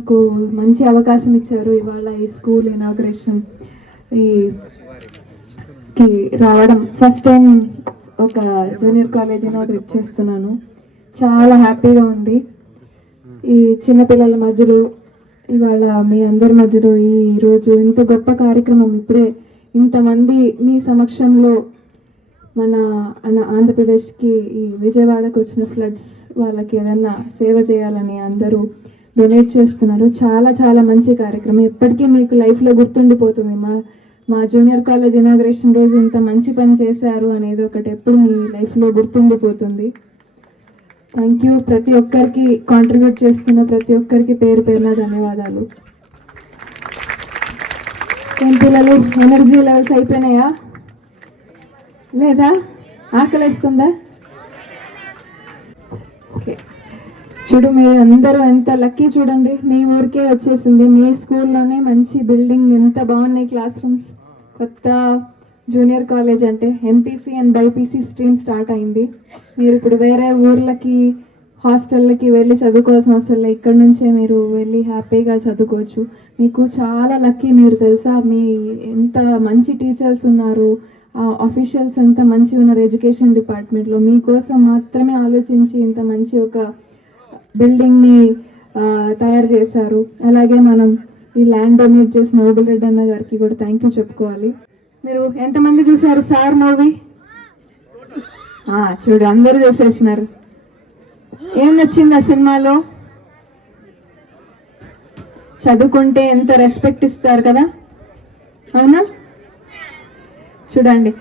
నాకు మంచి అవకాశం ఇచ్చారు ఇవాళ ఈ స్కూల్ ఇనాగ్రేషన్ ఈ కి రావడం. ఫస్ట్ టైం ఒక జూనియర్ కాలేజ్ ఇనాగ్రేట్ చేస్తున్నాను. చాలా హ్యాపీగా ఉంది. ఈ చిన్నపిల్లల మధ్యలో ఇవాళ మీ అందరి మధ్యలో ఈ రోజు ఇంత గొప్ప కార్యక్రమం. ఇప్పుడే ఇంతమంది మీ సమక్షంలో మన మన ఆంధ్రప్రదేశ్కి ఈ విజయవాడకు వచ్చిన ఫ్లడ్స్ వాళ్ళకి ఏదన్నా సేవ చేయాలని అందరూ డొనేట్ చేస్తున్నారు. చాలా చాలా మంచి కార్యక్రమం. ఎప్పటికీ మీకు లైఫ్లో గుర్తుండిపోతుంది. మా మా జూనియర్ కాలేజ్ ఇనాగ్రేషన్ రోజు ఇంత మంచి పని చేశారు అనేది ఒకటి ఎప్పుడు మీ లైఫ్లో గుర్తుండిపోతుంది. థ్యాంక్ యూ ప్రతి ఒక్కరికి కాంట్రిబ్యూట్ చేస్తున్న ప్రతి ఒక్కరికి పేరు పేరున ధన్యవాదాలు. ఏం పిల్లలు? ఎనర్జీ లెవెల్స్ అయిపోయినాయా? లేదా? ఆకలిస్తుందా? చూడు మీరు అందరూ ఎంత లక్కీ చూడండి. మీ ఊరికే వచ్చేసింది. మీ స్కూల్లోనే మంచి బిల్డింగ్ ఎంత బాగున్నాయి క్లాస్ రూమ్స్ కొత్త జూనియర్ కాలేజ్ అంటే MPC and BiPC stream start అయింది. మీరు ఇప్పుడు వేరే ఊర్లకి హాస్టళ్ళకి వెళ్ళి చదువుకోవాల్సిన అవసరం లేదు. ఇక్కడ నుంచే మీరు వెళ్ళి హ్యాపీగా చదువుకోవచ్చు. మీకు చాలా లక్కీ మీరు తెలుసా? మీ ఎంత మంచి టీచర్స్ ఉన్నారు. అఫీషియల్స్ ఎంత మంచి ఉన్నారు ఎడ్యుకేషన్ డిపార్ట్మెంట్లో మీకోసం మాత్రమే ఆలోచించి ఇంత మంచి ఒక బిల్డింగ్ని ని తయారు చేశారు. అలాగే మనం ఈ ల్యాండ్ డొనేట్ చేసిన నోబుల్ రెడ్డి అన్న గారికి కూడా థ్యాంక్ యూ చెప్పుకోవాలి. మీరు ఎంతమంది చూసారు సార్ మూవీ? చూడు అందరూ చూసేసినారు. ఏం నచ్చింది ఆ సినిమాలో? చదువుకుంటే ఎంత రెస్పెక్ట్ ఇస్తారు కదా? అవునా? చూడండి.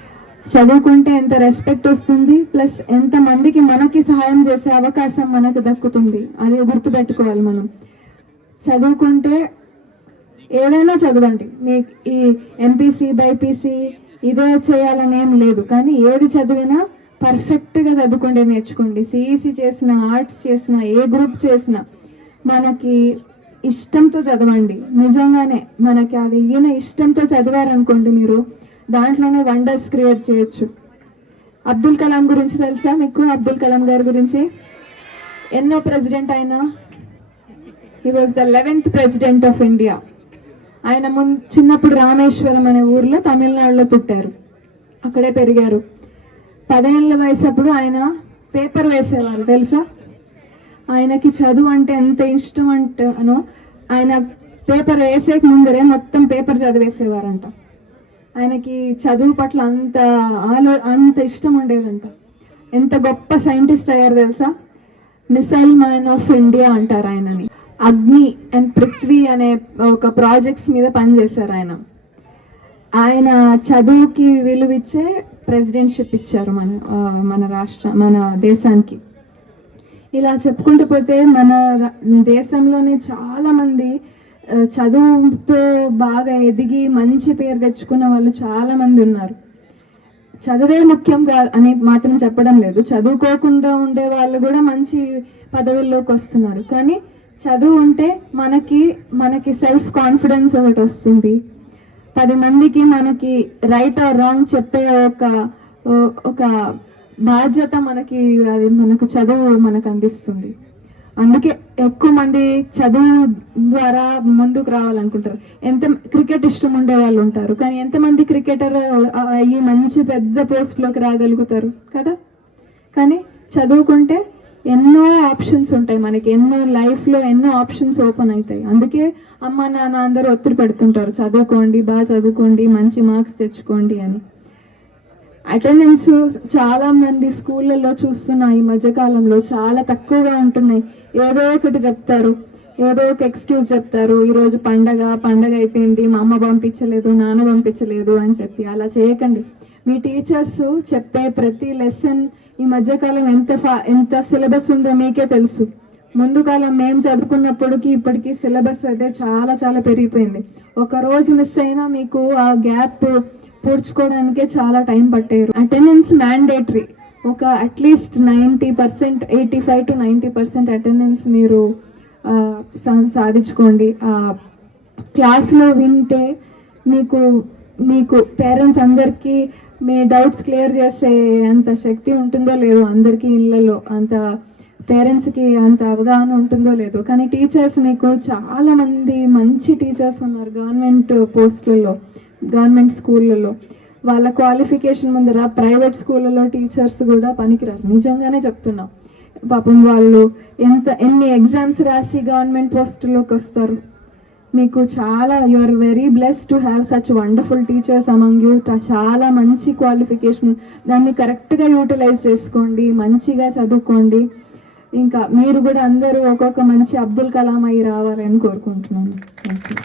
చదువుకుంటే ఎంత రెస్పెక్ట్ వస్తుంది ప్లస్ ఎంత మందికి మనకి సహాయం చేసే అవకాశం మనకు దక్కుతుంది. అది గుర్తుపెట్టుకోవాలి మనం. చదువుకుంటే ఏదైనా చదవండి. మీ ఈ ఎంపీసీ బైపీసీ ఇదే చేయాలని ఏం లేదు. కానీ ఏది చదివినా పర్ఫెక్ట్గా చదువుకుంటే నేర్చుకోండి. సిఈసి చేసిన ఆర్ట్స్ చేసిన ఏ గ్రూప్ చేసినా మనకి ఇష్టంతో చదవండి. నిజంగానే మనకి అది ఈయన ఇష్టంతో చదివారనుకోండి మీరు దాంట్లోనే వండర్స్ క్రియేట్ చేయొచ్చు. అబ్దుల్ కలాం గురించి తెలుసా మీకు? అబ్దుల్ కలాం గారి గురించి? ఎన్నో ప్రెసిడెంట్ ఆయన he was the eleventh president of India ఆయన మున్ చిన్నప్పుడు రామేశ్వరం అనే ఊర్లో తమిళనాడులో పుట్టారు. అక్కడే పెరిగారు. పదేళ్ళ వయసు అప్పుడు ఆయన పేపర్ వేసేవారు తెలుసా? ఆయనకి చదువు అంటే ఎంత ఇష్టం అంటానో ఆయన పేపర్ వేసేకి ముందరే మొత్తం పేపర్ చదివేసేవారంట. ఆయనకి చదువు పట్ల అంత ఆలో అంత ఇష్టం ఉండేదంట. ఎంత గొప్ప సైంటిస్ట్ అయ్యారు తెలుసా? మిసైల్ మ్యాన్ ఆఫ్ ఇండియా అంటారు ఆయనని. అగ్ని అండ్ పృథ్వీ అనే ఒక ప్రాజెక్ట్స్ మీద పనిచేశారు ఆయన. ఆయన చదువుకి విలువిచ్చే ప్రెసిడెంట్షిప్ ఇచ్చారు మన ఆ, మన రాష్ట్ర మన దేశానికి. ఇలా చెప్పుకుంటూ పోతే మన దేశంలోనే చాలామంది చదువుతో బాగా ఎదిగి మంచి పేరు తెచ్చుకున్న వాళ్ళు చాలా మంది ఉన్నారు. చదువే ముఖ్యం కా- అని మాత్రం చెప్పడం లేదు. చదువుకోకుండా ఉండే వాళ్ళు కూడా మంచి పదవుల్లోకి వస్తున్నారు. కానీ చదువు ఉంటే మనకి మనకి సెల్ఫ్ కాన్ఫిడెన్స్ ఒకటి వస్తుంది. పది మందికి మనకి రైట్ ఆర్ రాంగ్ చెప్పే ఒక ఒక బాధ్యత మనకి అది మనకు చదువు మనకు అందిస్తుంది. అందుకే ఎక్కువ మంది చదువు ద్వారా ముందుకు రావాలనుకుంటారు. ఎంత క్రికెట్ ఇష్టం ఉండే వాళ్ళు ఉంటారు. కానీ ఎంతమంది క్రికెటర్ అయ్యి మంచి పెద్ద పోస్ట్లోకి రాగలుగుతారు కదా? కానీ చదువుకుంటే ఎన్నో ఆప్షన్స్ ఉంటాయి మనకి. ఎన్నో లైఫ్లో ఎన్నో ఆప్షన్స్ ఓపెన్ అవుతాయి. అందుకే అమ్మ నాన్న అందరూ ఒత్తిడి పెడుతుంటారు. చదువుకోండి బాగా చదువుకోండి మంచి మార్క్స్ తెచ్చుకోండి అని. అటెండెన్స్ చాలా మంది స్కూళ్ళల్లో చూస్తున్నా ఈ మధ్యకాలంలో చాలా తక్కువగా ఉంటున్నాయి. ఏదో ఒకటి చెప్తారు ఏదో ఒక ఎక్స్క్యూజ్ చెప్తారు. ఈరోజు పండగ పండగ అయిపోయింది మా అమ్మ పంపించలేదు నాన్న పంపించలేదు అని చెప్పి అలా చేయకండి. మీ టీచర్స్ చెప్పే ప్రతి లెసన్ ఈ మధ్యకాలం ఎంత ఫా- ఎంత సిలబస్ ఉందో మీకే తెలుసు. ముందు కాలం మేము చదువుకున్నప్పటికీ ఇప్పటికీ సిలబస్ అయితే చాలా చాలా పెరిగిపోయింది. ఒక రోజు మిస్ అయినా మీకు ఆ గ్యాప్ పూడ్చుకోవడానికే చాలా టైం పట్టారు. అటెండెన్స్ మ్యాండేటరీ ఒక at least ninety percent eighty five to ninety percent attendance మీరు సా- సాధించుకోండి. క్లాస్లో వింటే మీకు మీకు పేరెంట్స్ అందరికీ మీ డౌట్స్ క్లియర్ చేసే అంత శక్తి ఉంటుందో లేదో అందరికీ ఇళ్ళలో అంత పేరెంట్స్కి అంత అవగాహన ఉంటుందో లేదో. కానీ టీచర్స్ మీకు చాలామంది మంచి టీచర్స్ ఉన్నారు గవర్నమెంట్ పోస్టులలో. గవర్నమెంట్ స్కూళ్ళలో. వాళ్ళ క్వాలిఫికేషన్ ముందర ప్రైవేట్ స్కూళ్ళలో టీచర్స్ కూడా పనికిరారు. నిజంగానే చెప్తున్నాం. పాపం వాళ్ళు ఎంత ఎన్ని ఎగ్జామ్స్ రాసి గవర్నమెంట్ పోస్టులోకి వస్తారు. మీకు చాలా you are very bless to have such wonderful teachers among you చాలా మంచి క్వాలిఫికేషన్. దాన్ని కరెక్ట్గా యూటిలైజ్ చేసుకోండి మంచిగా చదువుకోండి. ఇంకా మీరు కూడా అందరూ ఒక్కొక్క మంచి అబ్దుల్ కలాం అయ్యి రావాలని కోరుకుంటున్నాను. Thank you